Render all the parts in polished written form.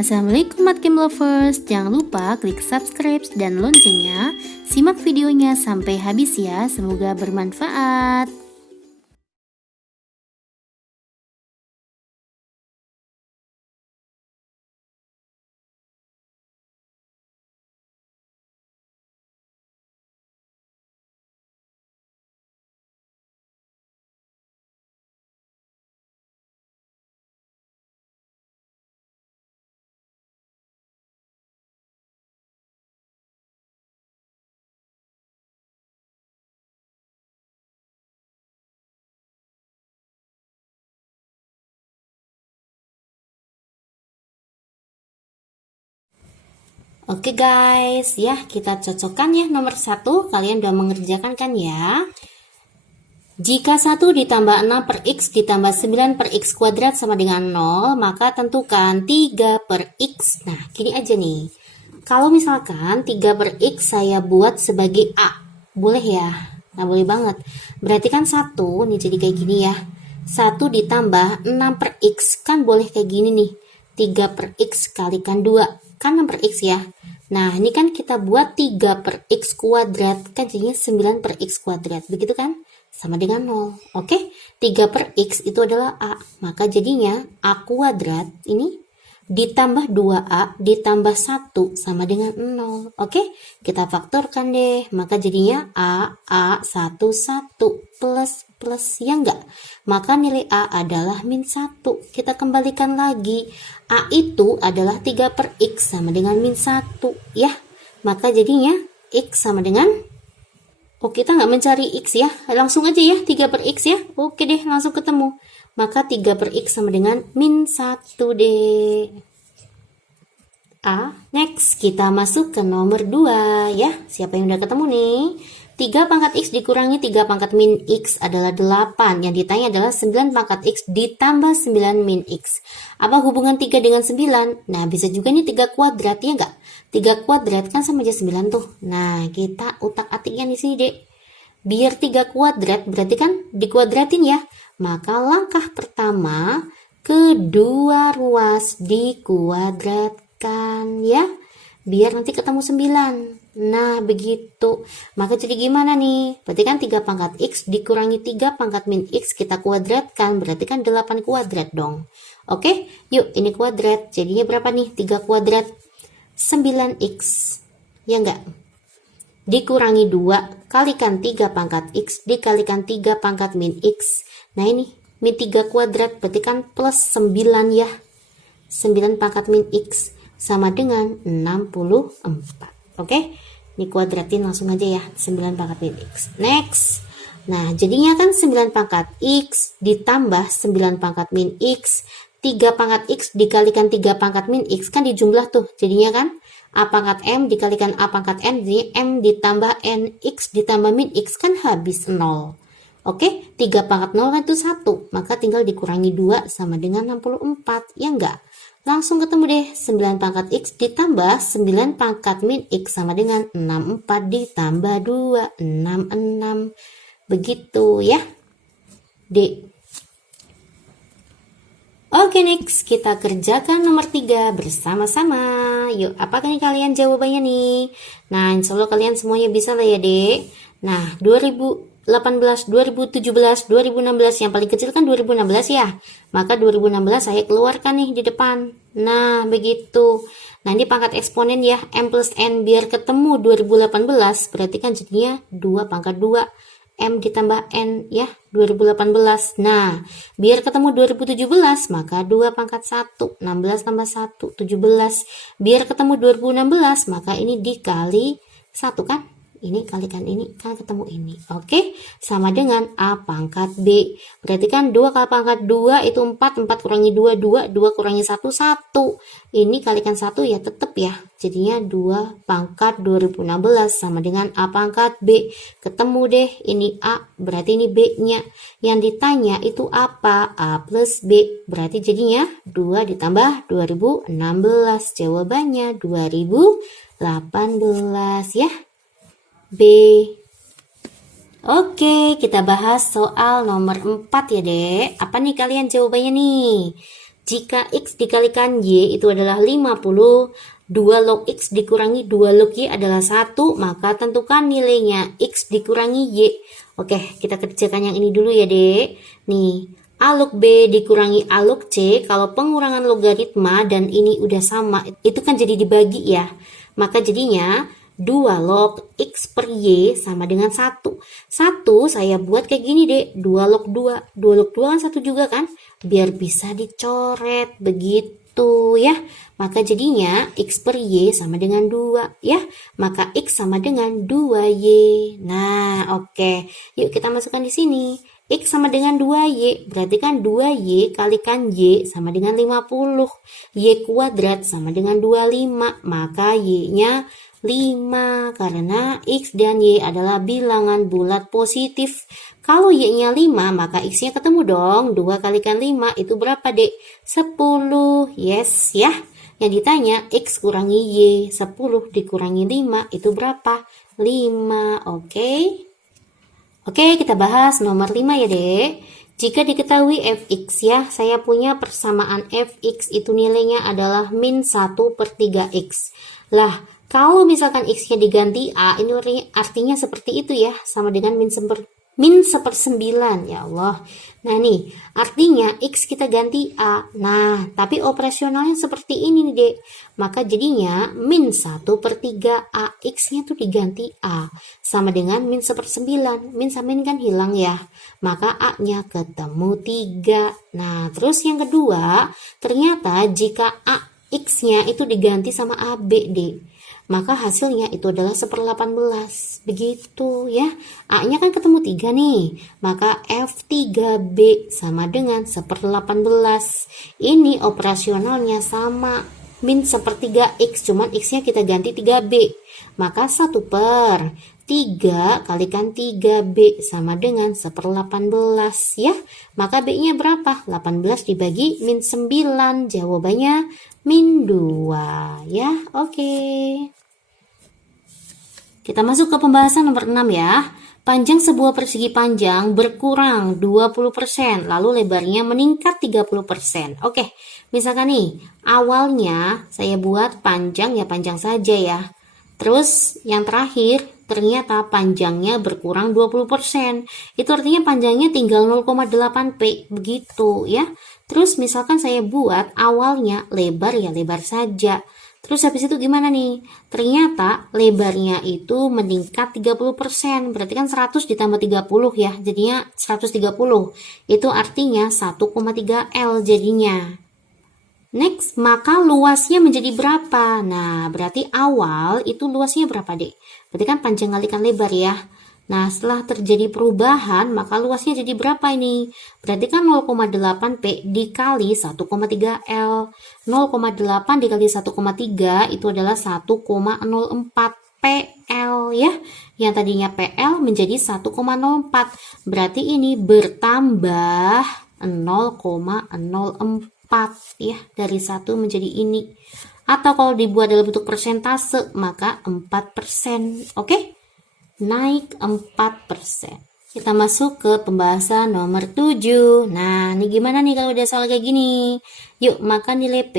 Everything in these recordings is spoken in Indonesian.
Assalamualaikum Matkim Lovers, jangan lupa klik subscribe dan loncengnya. Simak videonya sampai habis ya, semoga bermanfaat. Oke guys, ya kita cocokkan ya nomor 1. Kalian udah mengerjakan kan ya? Jika 1 ditambah 6 per X ditambah 9 per X kuadrat sama dengan 0, maka tentukan 3 per X. Nah, gini aja nih. Kalau misalkan 3 per X saya buat sebagai A, boleh ya? Nah, boleh banget. Berarti kan 1, nih jadi kayak gini ya. 1 ditambah 6 per X, kan boleh kayak gini nih. 3 per X kalikan 2, kan 6 per X ya. Nah, ini kan kita buat 3 per X kuadrat, kan jadinya 9 per X kuadrat, begitu kan? Sama dengan 0, oke? 3 per X itu adalah A, maka jadinya A kuadrat ini ditambah 2A ditambah 1 sama dengan 0, oke? Kita faktorkan deh, maka jadinya A 1, 1 plus ya enggak? Maka nilai A adalah min 1. Kita kembalikan lagi, A itu adalah 3 per X sama dengan min 1 ya. Maka jadinya X sama dengan, oh kita nggak mencari X ya, langsung aja ya 3 per X ya. Oke deh, langsung ketemu. Maka 3 per X sama dengan min 1 deh. Next kita masuk ke nomor 2 ya. Siapa yang udah ketemu nih? 3 pangkat X dikurangi 3 pangkat min X adalah 8. Yang ditanya adalah 9 pangkat X ditambah 9 min X. Apa hubungan 3 dengan 9? Nah, bisa juga nih 3 kuadrat ya enggak? 3 kuadrat kan sama aja 9 tuh. Nah, kita utak-atiknya di sini, Dek. Biar 3 kuadrat berarti kan dikuadratin ya. Maka langkah pertama, kedua ruas dikuadratkan ya. Biar nanti ketemu 9. Nah, begitu. Maka jadi gimana nih? Berarti kan 3 pangkat X dikurangi 3 pangkat min X kita kuadratkan. Berarti kan 8 kuadrat dong. Oke, yuk ini kuadrat. Jadinya berapa nih? 3 kuadrat 9X. Ya enggak? Dikurangi 2 kalikan 3 pangkat X dikalikan 3 pangkat min X. Nah ini min 3 kuadrat berarti kan plus 9 ya. 9 pangkat min X sama dengan 64. Oke, ini kuadratin langsung aja ya, 9 pangkat min X. Next. Nah, jadinya kan 9 pangkat X ditambah 9 pangkat min X. 3 pangkat X dikalikan 3 pangkat min X kan dijumlah tuh. Jadinya kan A pangkat M dikalikan A pangkat N, jadi M ditambah N, X ditambah min X kan habis 0. Oke, 3 pangkat 0 kan itu 1. Maka tinggal dikurangi 2 sama dengan 64. Ya enggak? Langsung ketemu deh, 9 pangkat X ditambah 9 pangkat min X sama dengan 64 ditambah 2, 66. Begitu ya, D. Oke, next kita kerjakan nomor 3 bersama-sama. Yuk, apakah nih kalian jawabannya nih? Nah, insya Allah kalian semuanya bisa lah ya, Dek. Nah, 2018, 2017, 2016, yang paling kecil kan 2016 ya. Maka 2016 saya keluarkan nih di depan. Nah, begitu. Nah, ini pangkat eksponen ya, M plus N. Biar ketemu 2018, berarti kan jadinya 2 pangkat 2. M ditambah N ya, 2018. Nah, biar ketemu 2017, maka 2 pangkat 1. 16 tambah 1, 17. Biar ketemu 2016, maka ini dikali 1 kan? Ini kalikan ini, kan ketemu ini. Oke, sama dengan A pangkat B. Berarti kan 2 kali pangkat 2 itu 4. 4 kurangi 2, 2. 2 kurangi 1, 1. Ini kalikan 1 ya tetap ya. Jadinya 2 pangkat 2016 sama dengan A pangkat B. Ketemu deh, ini A, berarti ini B-nya. Yang ditanya itu apa? A plus B. Berarti jadinya 2 ditambah 2016. Jawabannya 2018 ya. B. Oke, kita bahas soal nomor 4 ya, Dek. Apa nih kalian jawabannya nih? jika X dikalikan Y itu adalah 50, 2 log X dikurangi 2 log Y adalah 1, maka tentukan nilainya X dikurangi Y. Oke, kita kerjakan yang ini dulu ya, Dek. Nih, A log B dikurangi A log C, kalau pengurangan logaritma dan ini udah sama, itu kan jadi dibagi ya. Maka jadinya 2 log X per Y sama dengan 1. 1 saya buat kayak gini, Dek. 2 log 2. 2 log 2 kan 1 juga kan? Biar bisa dicoret, begitu ya. Maka jadinya X per Y sama dengan 2 ya. Maka X sama dengan 2Y. Nah, oke. Yuk kita masukkan di sini. X sama dengan 2Y. Berarti kan 2Y kalikan Y sama dengan 50. Y kuadrat sama dengan 25. Maka Y-nya 5 karena X dan Y adalah bilangan bulat positif. Kalau Y-nya 5 maka X-nya ketemu dong. 2 kalikan 5 itu berapa, Dek? 10. Yes ya. Yang ditanya X kurangi Y, 10 dikurangi 5 itu berapa? 5. Oke. Oke, kita bahas nomor 5 ya, Dek. Jika diketahui fx ya, saya punya persamaan fx itu nilainya adalah min 1 per 3x. Lah, kalau misalkan x-nya diganti A, ini artinya seperti itu ya, sama dengan min 1/9, ya Allah. Nah nih, artinya x kita ganti A. Nah, tapi operasionalnya seperti ini nih, Dek. Maka jadinya min 1 per 3A, x-nya tuh diganti A. Sama dengan min 1/9. Min sama min kan hilang ya. Maka A-nya ketemu 3. Nah, terus yang kedua, ternyata jika A X-nya itu diganti sama AB, Dek, maka hasilnya itu adalah 1/18. Begitu ya. A-nya kan ketemu 3 nih. Maka F3B sama dengan 1/18. Ini operasionalnya sama. Min 1/3X, cuman X-nya kita ganti 3B. Maka 1 per 3 kalikan 3B sama dengan 1/18 ya. Maka B-nya berapa? 18 dibagi min 9. Jawabannya min 2 ya. Oke. Kita masuk ke pembahasan nomor 6 ya. Panjang sebuah persegi panjang berkurang 20%, lalu lebarnya meningkat 30%. Oke, misalkan nih, awalnya saya buat panjang ya panjang saja ya. Terus yang terakhir, ternyata panjangnya berkurang 20%. Itu artinya panjangnya tinggal 0,8P, begitu ya. Terus misalkan saya buat awalnya lebar ya lebar saja. Terus habis itu gimana nih? Ternyata lebarnya itu meningkat 30%. Berarti kan 100 ditambah 30 ya. Jadinya 130. Itu artinya 1,3 L jadinya. Next, maka luasnya menjadi berapa? Nah, berarti awal itu luasnya berapa, Dek? Berarti kan panjang kalikan lebar ya. Nah, setelah terjadi perubahan, maka luasnya jadi berapa ini? Berarti kan 0,8P dikali 1,3 L. 0,8 dikali 1,3 itu adalah 1,04 PL ya. Yang tadinya PL menjadi 1,04. Berarti ini bertambah 0,04 ya. Dari 1 menjadi ini. Atau kalau dibuat dalam bentuk persentase, maka 4%. Oke? Naik 4%. Kita masuk ke pembahasan nomor 7. Nah, ini gimana nih kalau udah soal kayak gini? Yuk, maka nilai P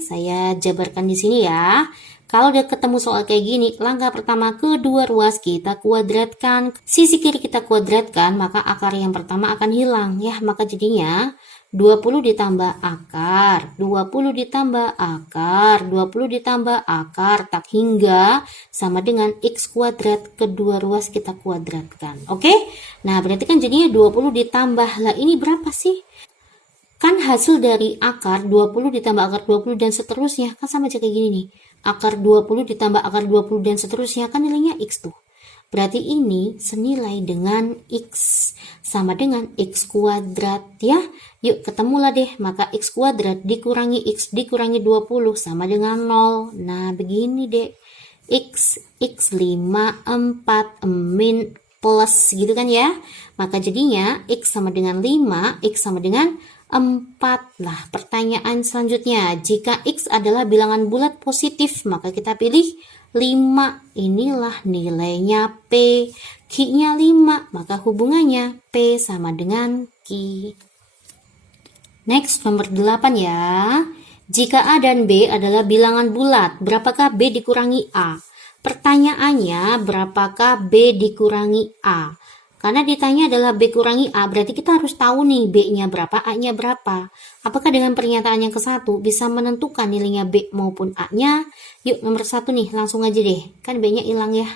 saya jabarkan di sini ya. Kalau udah ketemu soal kayak gini, langkah pertama kedua ruas kita kuadratkan. Sisi kiri kita kuadratkan, maka akar yang pertama akan hilang ya. Maka jadinya 20 ditambah akar, 20 ditambah akar, 20 ditambah akar, tak hingga sama dengan X kuadrat, kedua ruas kita kuadratkan. Oke? Nah, berarti kan jadinya 20 ditambah, lah ini berapa sih? Kan hasil dari akar 20 ditambah akar 20 dan seterusnya, kan sama aja kayak gini nih. Akar 20 ditambah akar 20 dan seterusnya, kan nilainya X tuh. Berarti ini senilai dengan X sama dengan X kuadrat ya. Yuk ketemulah deh, maka X kuadrat dikurangi X dikurangi 20 sama dengan 0. Nah begini deh, X 5 4 min plus gitu kan ya. Maka jadinya X sama dengan 5, X sama dengan 4. Lah pertanyaan selanjutnya, jika X adalah bilangan bulat positif maka kita pilih 5, inilah nilainya P. Q-nya 5, maka hubungannya P sama dengan Q. Next, nomor 8 ya. Jika A dan B adalah bilangan bulat, berapakah B dikurangi A? Pertanyaannya, berapakah B dikurangi A? Karena ditanya adalah B kurangi A, berarti kita harus tahu nih B-nya berapa, A-nya berapa. Apakah dengan pernyataan yang ke-1 bisa menentukan nilainya B maupun A-nya? Yuk, nomor 1 nih, langsung aja deh. Kan B-nya hilang ya.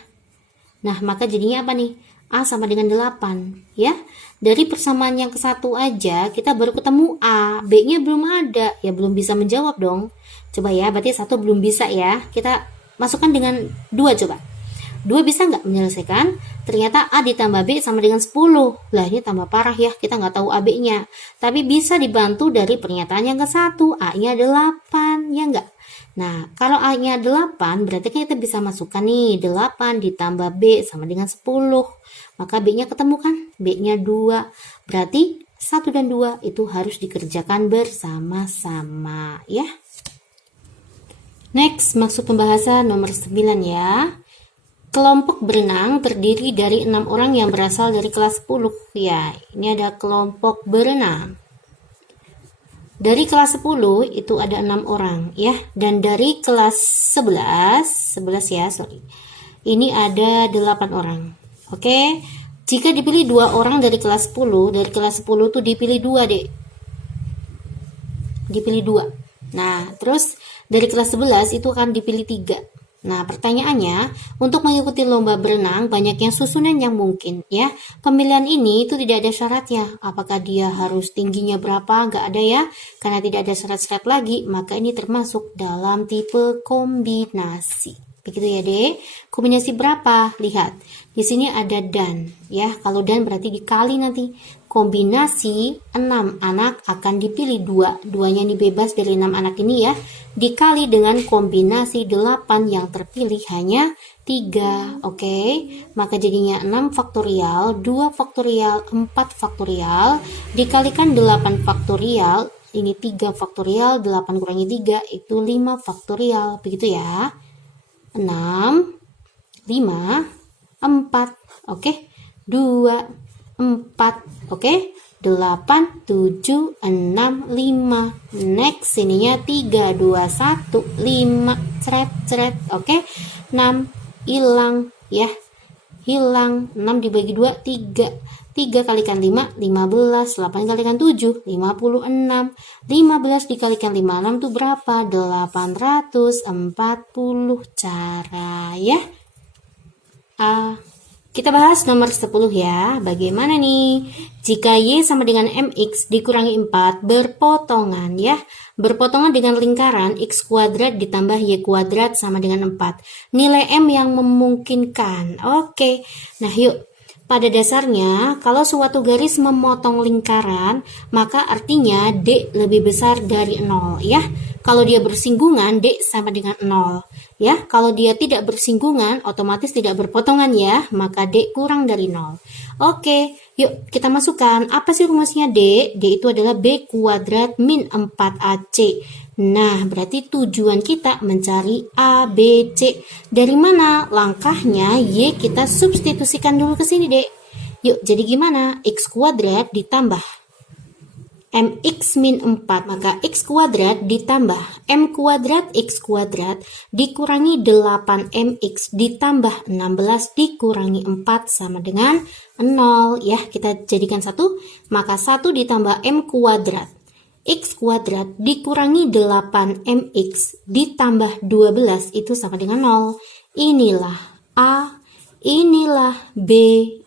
Nah, maka jadinya apa nih? A sama dengan 8, ya. Dari persamaan yang ke-1 aja, kita baru ketemu A. B-nya belum ada, ya belum bisa menjawab dong. Coba ya, berarti 1 belum bisa ya. Kita masukkan dengan 2 coba. 2 bisa nggak menyelesaikan? Ternyata A ditambah B sama dengan 10. Lah ini tambah parah ya, kita nggak tahu AB-nya. Tapi bisa dibantu dari pernyataan yang ke-1, A-nya 8, ya nggak? Nah, kalau A-nya 8, berarti kan kita bisa masukkan nih, 8 ditambah B sama dengan 10. Maka B-nya ketemu kan? B-nya 2. Berarti 1 dan 2 itu harus dikerjakan bersama-sama, ya. Next, maksud pembahasan nomor 9 ya. Kelompok berenang terdiri dari 6 orang yang berasal dari kelas 10. Ya, ini ada kelompok berenang. Dari kelas 10 itu ada 6 orang ya. Dan dari kelas 11 ya, sorry. Ini ada 8 orang. Oke. Jika dipilih 2 orang dari kelas 10, dari kelas 10 tuh dipilih 2, Dek. Dipilih 2. Nah, terus dari kelas 11 itu akan dipilih 3. Nah, pertanyaannya, untuk mengikuti lomba berenang, banyak yang susunan yang mungkin, ya. Pemilihan ini itu tidak ada syaratnya. Apakah dia harus tingginya berapa? Nggak ada ya. Karena tidak ada syarat-syarat lagi, maka ini termasuk dalam tipe kombinasi. Begitu ya, Dek. Kombinasi berapa? Lihat. Di sini ada dan, ya. Kalau dan berarti dikali nanti. Kombinasi 6 anak akan dipilih 2. 2-nya ini bebas dari 6 anak ini ya. Dikali dengan kombinasi 8 yang terpilih hanya 3. Oke. Maka jadinya 6 faktorial, 2 faktorial, 4 faktorial. Dikalikan 8 faktorial. Ini 3 faktorial, 8 kurangi 3 itu 5 faktorial. Begitu ya. 6, 5, 4. Oke. 2, 4, oke, 8, 7, 6, 5. Next, ininya 3, 2, 1, 5, ceret, oke. 6, hilang, ya. Hilang, 6 dibagi 2, 3. 3 kalikan 5, 15. 8 kalikan 7, 56. 15 dikalikan 56 itu berapa? 840 cara, ya. Kita bahas nomor 10 ya. Bagaimana nih? Jika Y sama dengan MX dikurangi 4 berpotongan ya. Berpotongan dengan lingkaran X kuadrat ditambah Y kuadrat sama dengan 4. Nilai M yang memungkinkan. Oke. Nah yuk. Pada dasarnya, kalau suatu garis memotong lingkaran, maka artinya D lebih besar dari 0 ya. Kalau dia bersinggungan, D sama dengan 0. Ya, kalau dia tidak bersinggungan, otomatis tidak berpotongan ya, maka D kurang dari 0. Oke, yuk kita masukkan. Apa sih rumusnya D? D itu adalah B kuadrat min 4AC. Nah, berarti tujuan kita mencari A, B, C. Dari mana? Langkahnya Y kita substitusikan dulu ke sini, Dek. Yuk, jadi gimana? X kuadrat ditambah MX min 4, maka X kuadrat ditambah M kuadrat X kuadrat dikurangi 8MX ditambah 16 dikurangi 4 sama dengan 0. Ya, kita jadikan 1, maka 1 ditambah M kuadrat X kuadrat dikurangi 8MX ditambah 12 itu sama dengan 0. Inilah A, inilah B,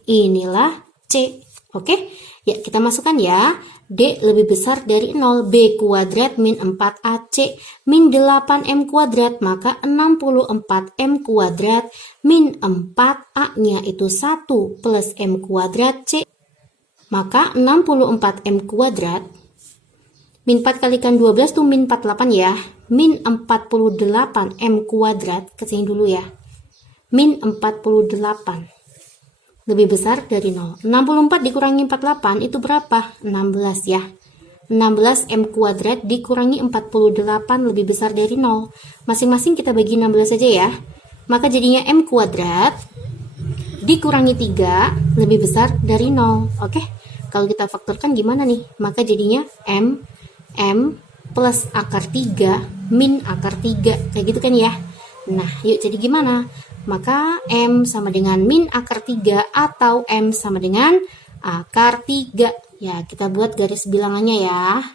inilah C. Oke, ya kita masukkan ya. D lebih besar dari 0, B kuadrat min 4AC min 8M kuadrat, maka 64M kuadrat min 4A-nya itu 1 plus M kuadrat C. Maka 64M kuadrat min 4 kalikan 12 itu min 48 ya. Min 48M kuadrat, kesini dulu ya. Min 48. Lebih besar dari 0. 64 dikurangi 48 itu berapa? 16 ya. 16 M kuadrat dikurangi 48 lebih besar dari 0. Masing-masing kita bagi 16 saja ya. Maka jadinya M kuadrat dikurangi 3 lebih besar dari 0. Oke. Kalau kita faktorkan gimana nih? Maka jadinya M M plus akar 3 min akar 3. Kayak gitu kan ya. Nah, yuk jadi gimana? Maka M sama dengan min akar 3 atau M sama dengan akar 3. Ya, kita buat garis bilangannya ya.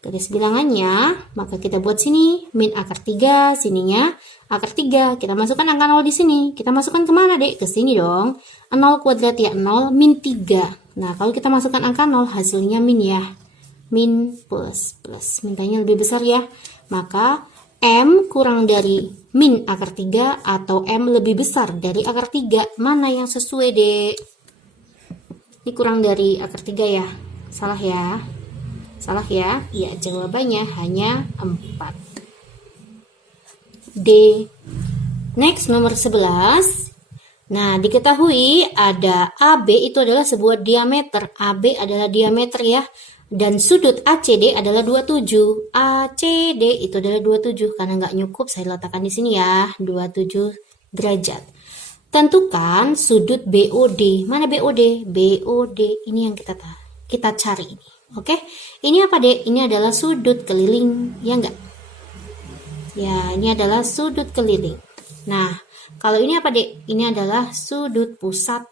Garis bilangannya, maka kita buat sini min akar 3, sininya akar 3. Kita masukkan angka 0 di sini. Kita masukkan kemana, Dek? Ke sini dong. 0 kuadrat ya, 0 min 3. Nah, kalau kita masukkan angka 0, hasilnya min ya. Min plus. Mintanya lebih besar ya. Maka M kurang dari min akar 3 atau M lebih besar dari akar 3. Mana yang sesuai, Dek? Ini kurang dari akar 3 ya. Salah ya. Salah ya. Ya, jawabannya hanya 4. D. Next, nomor 11. Nah, diketahui ada AB itu adalah sebuah diameter. AB adalah diameter ya. Dan sudut ACD adalah 27. ACD itu adalah 27. Karena nggak nyukup, saya letakkan di sini ya. 27 derajat. Tentukan sudut BOD. Mana BOD? BOD ini yang kita cari ini. Oke. Ini apa, Dek? Ini adalah sudut keliling. Ya enggak? Ya, ini adalah sudut keliling. Nah, kalau ini apa, Dek? Ini adalah sudut pusat.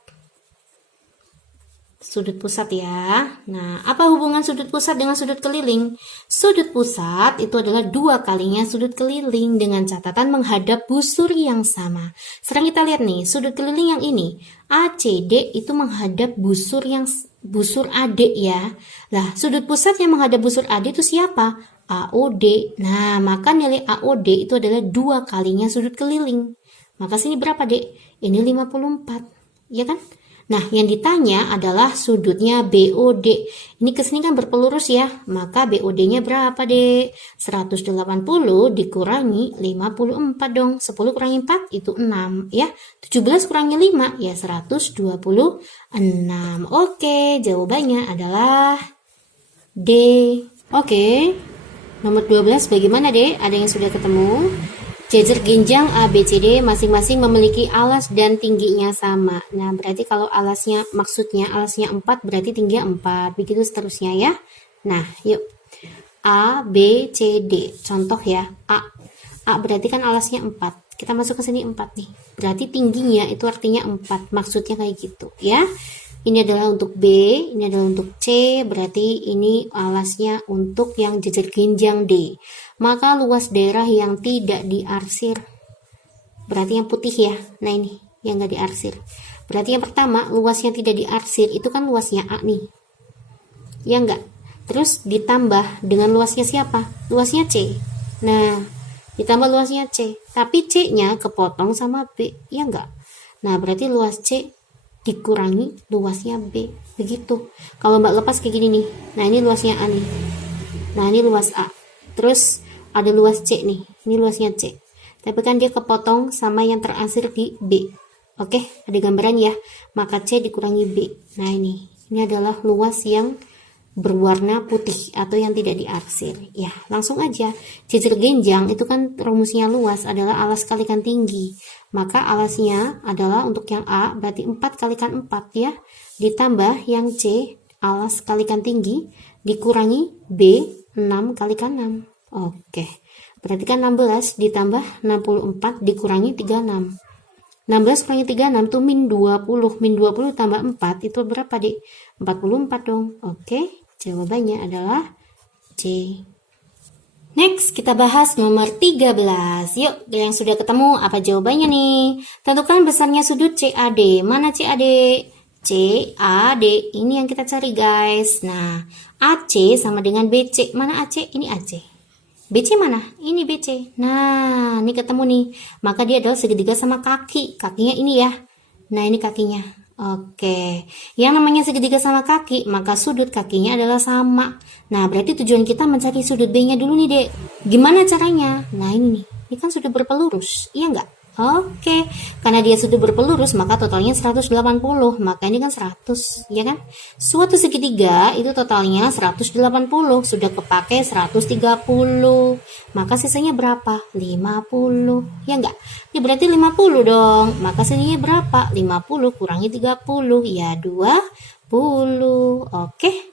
Sudut pusat ya. Nah, apa hubungan sudut pusat dengan sudut keliling? Sudut pusat itu adalah 2 kalinya sudut keliling dengan catatan menghadap busur yang sama. Sekarang kita lihat nih, sudut keliling yang ini, ACD itu menghadap busur AD ya. Lah, sudut pusat yang menghadap busur AD itu siapa? AOD. Nah, maka nilai AOD itu adalah 2 kalinya sudut keliling. Maka sini berapa, Dek? Ini 54. Ya kan? Nah, yang ditanya adalah sudutnya BOD. Ini kesini kan berpelurus ya. Maka BOD-nya berapa, Dek? 180 dikurangi 54 dong. 10 kurangi 4 itu 6 ya. 17 kurangi 5 ya 126. Oke, jawabannya adalah D. Oke. Nomor 12 bagaimana, Dek? Ada yang sudah ketemu? Jajar genjang ABCD masing-masing memiliki alas dan tingginya sama. Nah, berarti kalau maksudnya alasnya 4 berarti tingginya 4. Begitu seterusnya ya. Nah, yuk. A, B, C, D. Contoh ya. A berarti kan alasnya 4. Kita masuk ke sini 4 nih. Berarti tingginya itu artinya 4. Maksudnya kayak gitu ya. Ini adalah untuk B, ini adalah untuk C, berarti ini alasnya untuk yang jajar genjang D. Maka luas daerah yang tidak diarsir, berarti yang putih ya. Nah, ini yang nggak diarsir. Berarti yang pertama, luas yang tidak diarsir itu kan luasnya A nih. Ya enggak? Terus ditambah dengan luasnya siapa? Luasnya C. Nah, ditambah luasnya C. Tapi C-nya kepotong sama B. Ya enggak? Nah, berarti luas C dikurangi luasnya B. Begitu. Kalau Mbak lepas kayak gini nih. Nah, ini luasnya A nih. Nah, ini luas A. Terus ada luas C nih. Ini luasnya C. Tapi kan dia kepotong sama yang terarsir di B. Oke, ada gambaran ya. Maka C dikurangi B. Nah, ini adalah luas yang berwarna putih atau yang tidak diarsir. Ya, langsung aja. Jajar genjang itu kan rumusnya luas adalah alas kalikan tinggi. Maka alasnya adalah untuk yang A berarti 4 kalikan 4 ya. Ditambah yang C alas kalikan tinggi dikurangi B 6 kalikan 6. Oke. Berarti kan 16 ditambah 64 dikurangi 36. 16 kurangi 36 itu min 20. Min 20 tambah 4 itu berapa, Dek? 44 dong. Oke. Jawabannya adalah C. Next, kita bahas nomor 13. Yuk, yang sudah ketemu apa jawabannya nih? Tentukan besarnya sudut CAD. Mana CAD? CAD. Ini yang kita cari, guys. Nah, AC sama dengan BC. Mana AC? Ini AC. BC mana? Ini BC. Nah, ini ketemu nih. Maka dia adalah segitiga sama kaki. Kakinya ini ya. Nah, ini kakinya. Oke, yang namanya segitiga sama kaki, maka sudut kakinya adalah sama. Nah, berarti tujuan kita mencari sudut B-nya dulu nih, Dek. Gimana caranya? Nah, ini kan sudah berpelurus, iya nggak? Oke, karena dia sudah berpelurus, maka totalnya 180. Maka ini kan 100, ya kan? Suatu segitiga itu totalnya 180. Sudah kepake 130. Maka sisanya berapa? 50. Ya enggak? Ya berarti 50 dong. Maka sisanya berapa? 50 kurangi 30. Ya 20. Oke.